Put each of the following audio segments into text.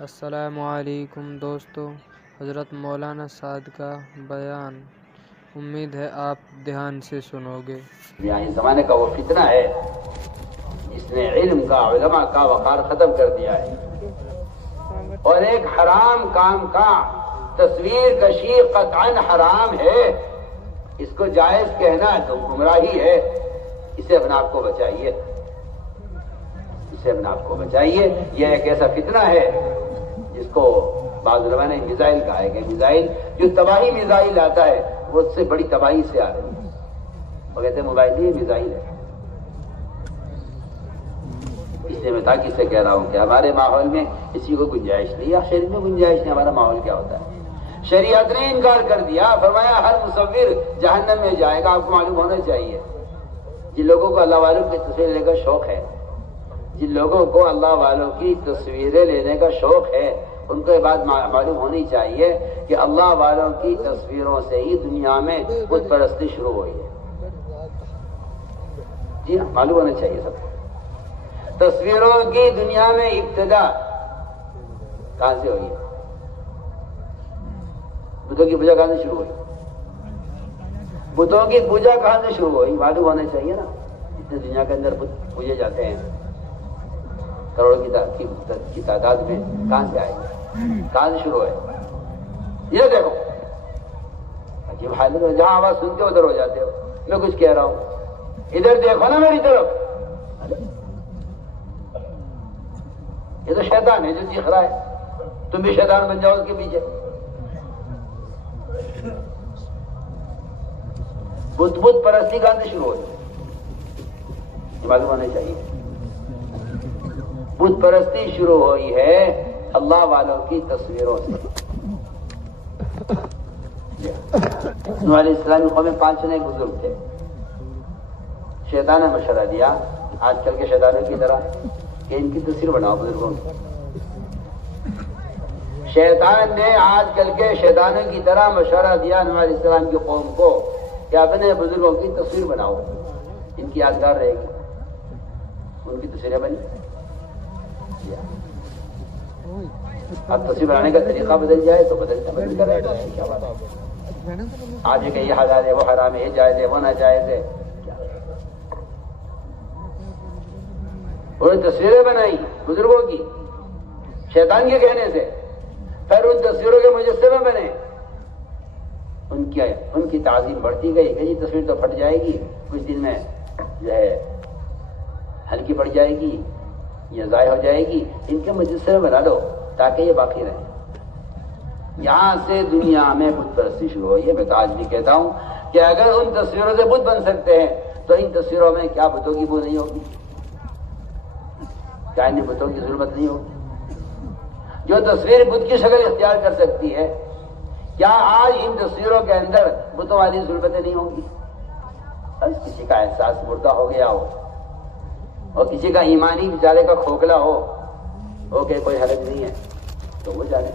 السلام علیکم دوستو، حضرت مولانا سعد کا بیان امید ہے آپ دھیان سے سنو گے۔ یعنی زمانے کا وہ فتنہ ہے جس نے علم کا، علماء کا وقار ختم کر دیا ہے، اور ایک حرام کام کا تصویر کشی قطعاً حرام ہے، اس کو جائز کہنا تو گمراہی ہے۔ اسے اپنے آپ کو بچائیے، اسے اپنے آپ کو بچائیے۔ یہ ایک ایسا فتنہ ہے جس کو بعض علماء نے میزائل کہا ہے کہ میزائل جو تباہی میزائل آتا ہے وہ اس سے بڑی تباہی سے آ رہی ہے۔ وہ کہتے ہیں موبائل یہ میزائل ہے۔ اس لیے میں تاکید سے کہہ رہا ہوں کہ ہمارے ماحول میں کسی کو گنجائش نہیں، یا شریعت میں گنجائش نہیں۔ ہمارا ماحول کیا ہوتا ہے؟ شریعت نے انکار کر دیا، فرمایا ہر مصور جہنم میں جائے گا۔ آپ کو معلوم ہونا چاہیے جن لوگوں کو اللہ والوں کی تصویر لینے کا شوق ہے، جن لوگوں کو اللہ والوں کی تصویریں لینے کا شوق ہے، ان کو یہ بات معلوم ہونی چاہیے کہ اللہ والوں کی تصویروں سے ہی دنیا میں بت پرستی شروع ہوئی ہے۔ جی ہاں، معلوم ہونا چاہیے سب کو۔ تصویروں کی دنیا میں ابتدا کہاں سے ہوئی ہے؟ بتوں کی پوجا کہاں سے شروع ہوئی؟ بتوں کی پوجا کہاں سے شروع ہوئی؟ معلوم ہونا چاہیے نا۔ جتنے دنیا کے اندر بت پوجے جاتے ہیں کروڑوں کی تعداد میں، کہاں سے آئے، کہاں سے شروع ہے؟ یہ دیکھو عجیب حالت ہے، جہاں آواز سنتے ہو ادھر ہو جاتے ہو۔ میں کچھ کہہ رہا ہوں، ادھر دیکھو نا میری طرف۔ یہ تو شیطان ہے جو چیخ رہا ہے، تم بھی شیطان بن جاؤ اس کے پیچھے۔ بت پرستی کہاں سے شروع ہوئی؟ معلوم ہونا چاہیے۔ بت پرستی شروع ہوئی ہے اللہ والوں کی تصویروں سے۔ نوح علیہ السلام کی قوم میں 5 جنے بزرگ تھے۔ شیطان نے مشورہ دیا آج کل کے شیطانوں کی طرح کہ ان کی تصویر بناؤ بزرگوں کی۔ شیطان نے آج کل کے شیطانوں کی طرح مشورہ دیا نوح علیہ السلام کی قوم کو کہ اپنے بزرگوں کی تصویر بناؤ، ان کی یادگار رہے گی۔ ان کی تصویریں بنی۔ اب تصویر بنانے کا طریقہ بدل جائے تو بدل کر رہے گا، کیا بات ہے؟ آج کہ یہ حلال ہے، وہ حرام ہے، یہ جائز ہے، وہ ناجائز ہے۔ انہوں نے تصویریں بنائی بزرگوں کی شیطان کے کہنے سے، پھر ان تصویروں کے مجسمے بنے۔ ان کی تعظیم بڑھتی گئی کہ یہ تصویر تو پھٹ جائے گی، کچھ دن میں جو ہے ہلکی پڑ جائے گی یا ضائع ہو جائے گی، ان کے مجسمے بنا دو تاکہ یہ باقی رہے۔ یہاں سے دنیا میں بت پرستی شروع ہوئی ہے۔ میں تو آج بھی کہتا ہوں کہ اگر ان تصویروں سے بت بن سکتے ہیں تو ان تصویروں میں کیا بتوں کی بو نہیں ہوگی؟ کیا ان بتوں کی ضرورت نہیں ہوگی؟ جو تصویر بت کی شکل اختیار کر سکتی ہے، کیا آج ان تصویروں کے اندر بتوں والی ضرورتیں نہیں ہوں گی؟ بس کسی کا احساس مردہ ہو گیا ہو اور کسی کا ایمانی بیچارے کا کھوکھلا ہو کہ کوئی حرج نہیں ہے تو وہ جانے۔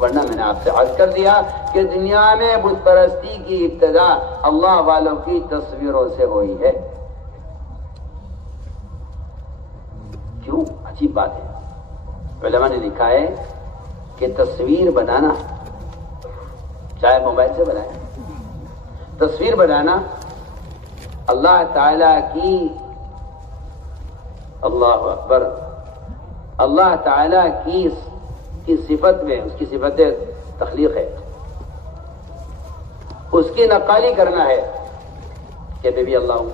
ورنہ میں نے آپ سے عرض کر دیا کہ دنیا میں بت پرستی کی ابتدا اللہ والوں کی تصویروں سے ہوئی ہے۔ کیوں؟ عجیب بات ہے۔ علماء نے لکھا ہے کہ تصویر بنانا، چاہے موبائل سے بنائے، تصویر بنانا اللہ تعالی کی، اللہ اکبر، اللہ تعالی کی صفت میں، اس کی صفت تخلیق ہے، اس کی نقالی کرنا ہے کہ میں بھی اللہ ہوں۔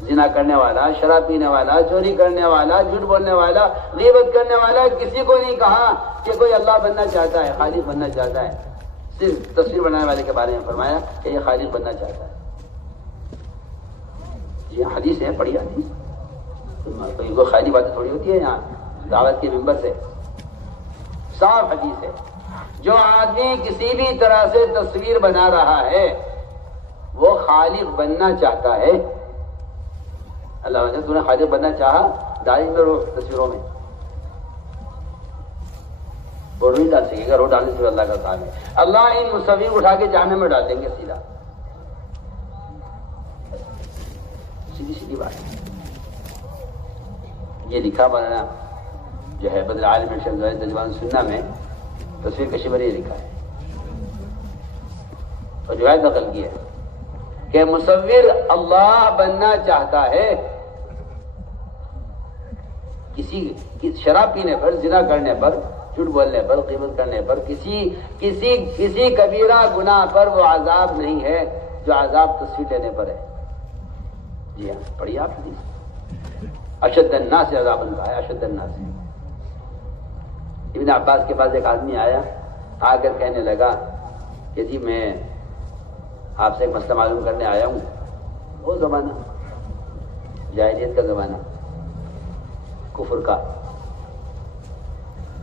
زنا کرنے والا، شراب پینے والا، چوری کرنے والا، جھوٹ بولنے والا، غیبت کرنے والا کسی کو نہیں کہا کہ کوئی اللہ بننا چاہتا ہے، خالق بننا چاہتا ہے۔ صرف تصویر بنانے والے کے بارے میں فرمایا کہ یہ خالق بننا چاہتا ہے۔ یہ حدیث ہے، پڑھی حدیث، کوئی خالی باتیں تھوڑی ہوتی ہے یہاں دعوت کے ممبر سے، صاف حدیث ہے۔ جو آدمی کسی بھی طرح سے تصویر بنا رہا ہے وہ خالق بننا چاہتا ہے۔ اللہ نے تو نے خالق بننا چاہا، ڈال میں روح تصویروں میں، وہ نہیں ڈال سکے گا، روح ڈالنے سے اللہ کا کام ہے۔ اللہ ان مصور اٹھا کے جہنم میں ڈال دیں گے سیدھا۔ سیدھی بات ہے۔ یہ لکھا مولانا جو ہے بدر عالم دیوان سننا میں تصویر کشی پر یہ لکھا ہے اور جو ہے نقل کیا ہے کہ مصور اللہ بننا چاہتا ہے کسی شراب پینے پر، زنا کرنے پر، جھوٹ بولنے پر، غیبت کرنے پر، کسی کبیرہ گناہ پر وہ عذاب نہیں ہے جو عذاب تصویر لینے پر ہے۔ جی ہاں، پڑھیے آپ حدیث، اشد الناس عذابا کہا ہے، اشد الناس۔ ابن عباس کے پاس ایک آدمی آیا، آ کر کہنے لگا کہ جی میں آپ سے ایک مسئلہ معلوم کرنے آیا ہوں۔ وہ زمانہ جاہلیت کا زمانہ، کفر کا،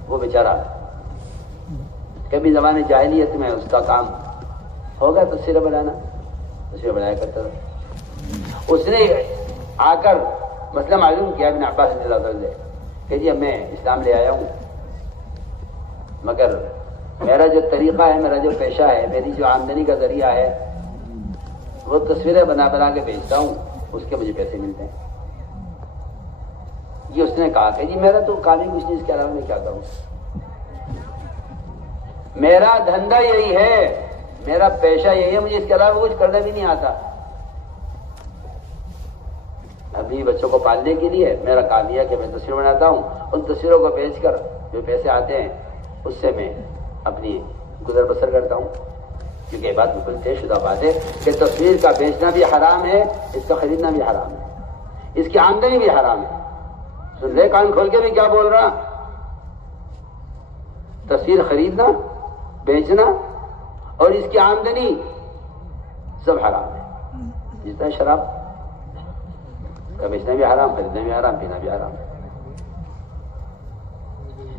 وہ بیچارہ کبھی زمانے جاہلیت میں اس کا کام ہوگا تصویر بنانا، تصویر بنایا کرتا تھا۔ اس نے آ کر مسئلہ معلوم کیا ابن عباس رضی اللہ عنہ سے کہ جی میں اسلام لے آیا ہوں، مگر میرا جو طریقہ ہے، میرا جو پیشہ ہے، میری جو آمدنی کا ذریعہ ہے، وہ تصویریں بنا کے بیچتا ہوں، اس کے مجھے پیسے ملتے ہیں۔ یہ اس نے کہا کہ جی میرا تو کام ہی کچھ نہیں، اس کے علاوہ میں کیا کروں، میرا دھندا یہی ہے، میرا پیشہ یہی ہے، مجھے اس کے علاوہ کچھ کرنا بھی نہیں آتا۔ ابھی بچوں کو پالنے کے لیے میرا کام یہ ہے کہ میں تصویر بناتا ہوں، ان تصویروں کو بیچ کر جو پیسے آتے ہیں اس سے میں اپنی گزر بسر کرتا ہوں۔ کیونکہ یہ بات بالکل طے شدہ بات ہے کہ تصویر کا بیچنا بھی حرام ہے، اس کا خریدنا بھی حرام ہے، اس کی آمدنی بھی حرام ہے۔ سن لے کان کھول کے بھی کیا بول رہا، تصویر خریدنا، بیچنا اور اس کی آمدنی سب حرام ہے۔ جس طرح شراب کا بیچنا بھی حرام، خریدنا بھی حرام، پینا بھی حرام۔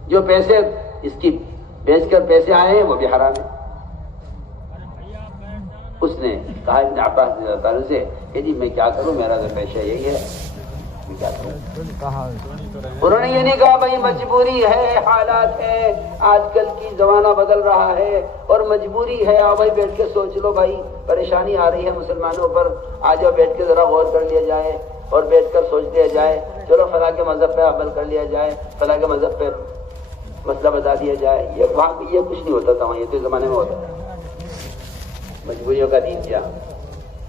جو پیسے اس کی بیچ کر پیسے آئے ہیں وہ بھی حرام ہے۔ اس نے کہا ابن عباس رضی اللہ عنہ سے کہ جی میں کیا کروں، میرا تو پیشہ یہی ہے، میں کیا کروں۔ انہوں نے یہ نہیں کہا بھائی مجبوری ہے، حالات ہے، آج کل کی زمانہ بدل رہا ہے اور مجبوری ہے، آؤ بھائی بیٹھ کے سوچ لو، بھائی پریشانی آ رہی ہے مسلمانوں پر، آ جاؤ بیٹھ کے ذرا غور کر لیا جائے اور بیٹھ کر سوچ لیا جائے، چلو فلاں کے مذہب پہ عمل کر لیا جائے، فلاں کے مذہب پہ مسئلہ بتا دیا جائے۔ یہ وہاں یہ کچھ نہیں ہوتا تھا، وہاں یہ تو زمانے میں ہوتا تھا۔ مجبوریوں کا دین کیا،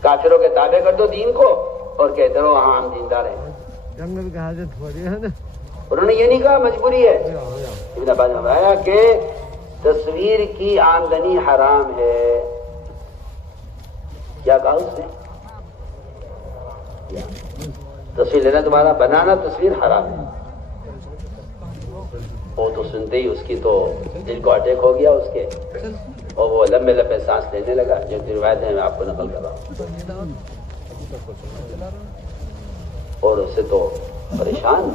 کافروں کے تابع کر دو دین کو اور کہتے رہو ہاں ہم دیندار ہیں۔ انہوں نے یہ نہیں کہا مجبوری ہے۔ ابن عباس نے بتایا کہ تصویر کی آمدنی حرام ہے۔ کیا کہا اس نے؟ تصویر لینا تمہارا، بنانا تصویر حرام ہے۔ وہ تو سنتے ہی اس کی تو دل کو اٹیک ہو گیا اس کے، اور وہ لمبے لمبے سانس لینے لگا، جو روایت ہے میں آپ کو نقل کر رہا ہوں۔ اور اس سے تو پریشان،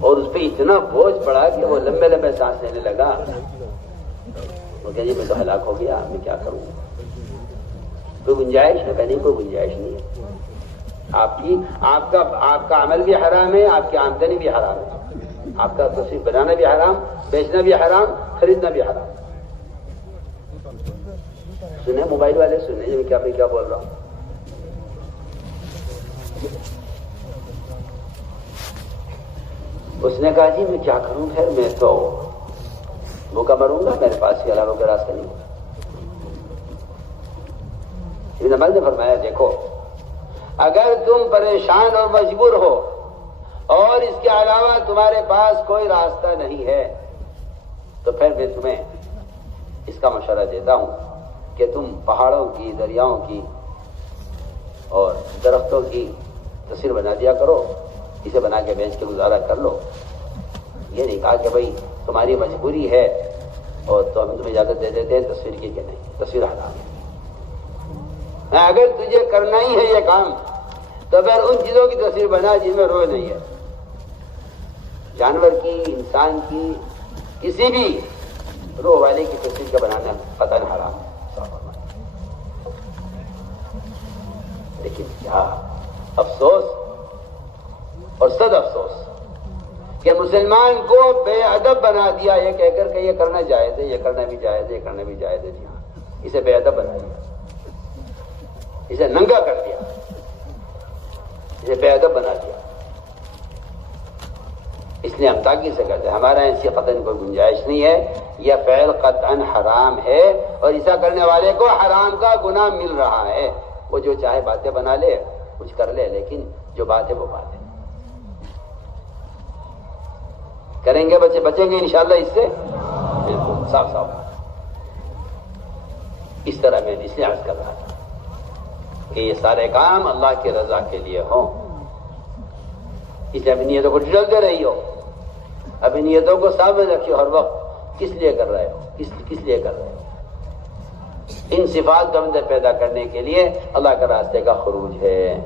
اور اس پہ اتنا بوجھ پڑا کہ وہ لمبے لمبے سانس لینے لگا۔ وہ کہ جی میں تو ہلاک ہو گیا، میں کیا کروں، کوئی گنجائش ہے؟ کہ نہیں، کوئی گنجائش نہیں ہے۔ آپ کا عمل بھی حرام ہے، آپ کی آمدنی بھی حرام ہے، آپ کا تصویر بنانا بھی حرام، بیچنا بھی حرام، خریدنا بھی حرام۔ سنیں موبائل والے، سنیں میں کیا بول رہا ہوں۔ اس نے کہا جی میں کیا کروں، پھر میں تو بھوکا مروں گا، میرے پاس کے علاوہ کوئی راستہ نہیں۔ ابن عباس نے فرمایا دیکھو، اگر تم پریشان اور مجبور ہو اور اس کے علاوہ تمہارے پاس کوئی راستہ نہیں ہے تو پھر میں تمہیں اس کا مشورہ دیتا ہوں کہ تم پہاڑوں کی، دریاؤں کی اور درختوں کی تصویر بنا دیا کرو، اسے بنا کے بیچ کے گزارا کر لو۔ یہ نہیں کہا کہ بھائی تمہاری مجبوری ہے اور تو ہم تمہیں اجازت دے دیتے ہیں تصویر کی، کہ نہیں، تصویر حرام ہے۔ اگر تجھے کرنا ہی ہے یہ کام تو پھر ان چیزوں کی تصویر بنا جن میں روح نہیں ہے، جانور کی، انسان کی، کسی بھی روح والے کی تصویر کا بنانا قطعاً حرام ہے۔ لیکن کیا افسوس اور صد افسوس کہ مسلمان کو بے ادب بنا دیا، یہ کہہ کر کہ یہ کرنا جائز ہے، یہ کرنا بھی جائز ہے، یہ کرنا بھی جائز ہے۔ جی ہاں، اسے بے ادب بنا دیا، اسے ننگا کر دیا، اسے بے ادب بنا دیا۔ اس لیے ہم تاکید سے کرتے ہیں، ہمارا ایسی قطعاً کوئی گنجائش نہیں ہے، یہ فعل قطعاً حرام ہے اور ایسا کرنے والے کو حرام کا گناہ مل رہا ہے۔ وہ جو چاہے باتیں بنا لے، کچھ کر لے، لیکن جو بات ہے وہ بات ہے۔ کریں گے بچے، بچیں گے انشاءاللہ اس سے، بالکل صاف صاف۔ اس طرح میں اس لیے عرض کر رہا تھا کہ یہ سارے کام اللہ کی رضا کے لیے ہوں، اس لیے اپنی نیتوں کو ڈھلتے رہی ہو، اپنی نیتوں کو سامنے رکھیے ہر وقت، کس لیے کر رہے ہو، کس لیے کر رہے ہو۔ ان صفات کو اندر پیدا کرنے کے لیے اللہ کے راستے کا خروج ہے۔